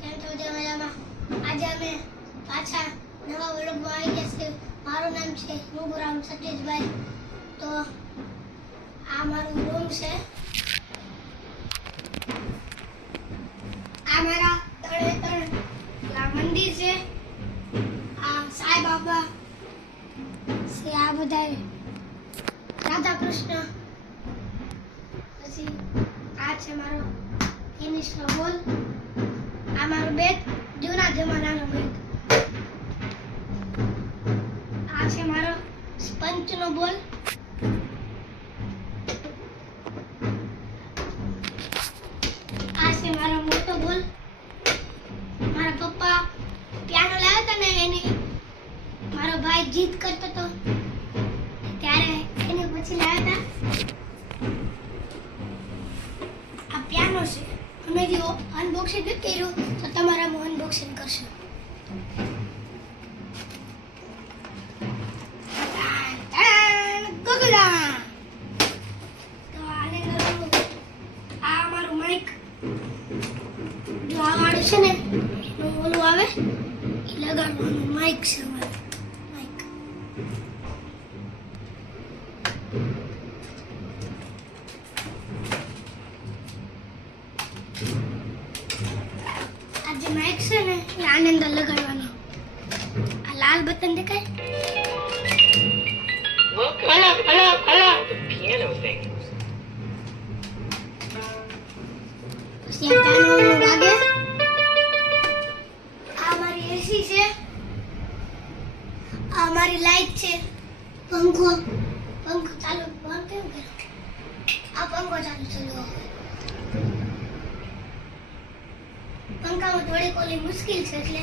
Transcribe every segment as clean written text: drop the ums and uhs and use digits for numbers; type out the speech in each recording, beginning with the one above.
કેમ છો મજામાં? આજે અમે પાછા નવા વ્લોગમાં આવી ગયા છે. મારું નામ છે મુગુરામ સતીશભાઈ. તો આ મારું રૂમ છે. આ મારા ત્રણ મંદિર છે. આ સાંઈ બાબા છે. આ બધા રાધા કૃષ્ણ. પછી આ છે મારો ટેનિસનો બોલ. આ મારો બેટ, જૂના જમાનાનો બેટ. આ છે મારો સ્પંચનો બોલ. આ છે મારો મોટો બોલ. મારા પપ્પા પિયાનો લાવ્યા હતા ને એને મારો ભાઈ જીત કરતો હતો ત્યારે એને પછી લાવ્યા હતા. આ પિયાનો છે. અમે જો અનબોક્સિંગ નથી કર્યું તો તમારા અનબોક્સિંગ કરશે. જો આ વાળું છે ને એનું ઓલું આવે એ લગાડવાનું માઇક છે અમારું માઇક. આ જે માઇક છે ને એ આની અંદર લગાડવાનો. આ લાલ બટન દેખાય. Hello hello hello Piano thing. પછી આ piano ઓલું વાગે. આ મારી એસી છે. આ મારી લાઈટ છે. પંખો ચાલુ બંધ કેમ કર્યો? આ પંખો ચાલુ છે. પંખામાં થોડીક ઓલી મુશ્કેલ છે એટલે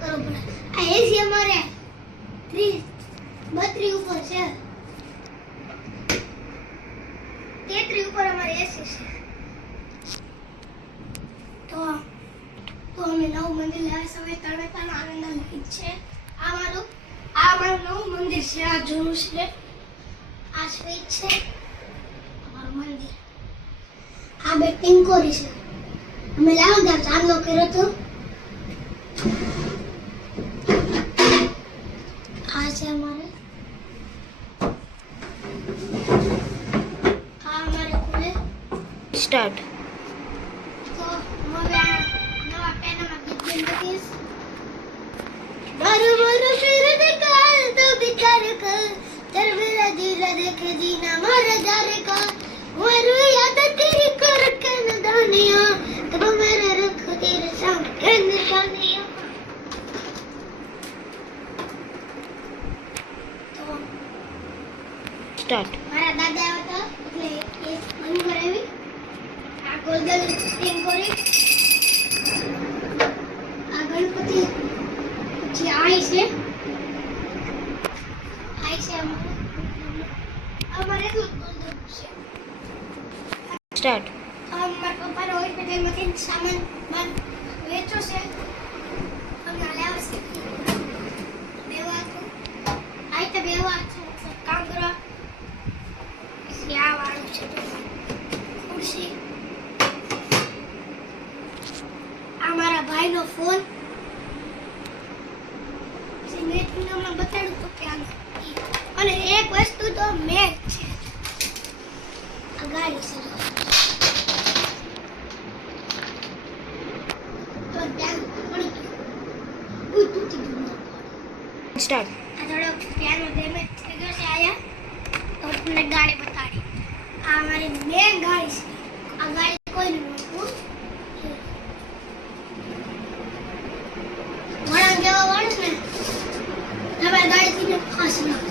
કરવું પડે. આ એસી અમારે 32 ઉપર છે. 33 ઉપર અમારે એસી છે. તો અમે નવું મંદિર લાવ્યા સમય તરણેતરનો આનંદ લઈ છે. આ મારું નવું મંદિર છે. આ જૂનું છે. આ સ્વીચ છે. અમારું મંદિર. આ બે ટિંકોરી છે. અમે લાવ્યા ત્યાં ચાંદલો કર્યો હતો. આ છે અમારે. આ અમારે ખુલે Start. તો હવે આ નવા પેનમાં ગીત લખીશ. મારું શિર નિકાલ તો વિચાર કર तर मेरा दिल देखे जीना मारा जारे का मारू याद तेरी कर के नदानिया तब मेरा रख तेरे सामने के निशानिया. तो Start. મારા દાદા હતા એટલે એ બંધ કરાવી. આ ગોલ્ડન ટીંગ કરી. આ ગણપતિ પછી આઈ છે. અમારે એટલું ગોલ્ડન છે. Start. મારા પપ્પાનો હોસ્પિટલમાંથી સામાન વેચો છે. અમે લાવ્યા છે. બેવા તો આઈ તો બેવા છે કામ કરવા. પછી આ વાળું છે ખુરશી. આ મારા ભાઈનો ફોન. પછી મેં તમને હમણાં બતાડ્યું તો ક્યાં અને એક વસ્તુ તો મેં છે. આ ગાડી છે. તો ત્યાં પડી ગયું. તૂટી ગયું. Start. આ થોડો પિયાનો ડેમેજ થઈ ગયો છે આયા. તો તમને ગાડી બતાડી. આ મારી મેન ગાડી છે. આ ગાડી કોઈને નહોતું. વળાંક જેવો વળે ને તમારી ગાડીથી ફાંસી નાખો.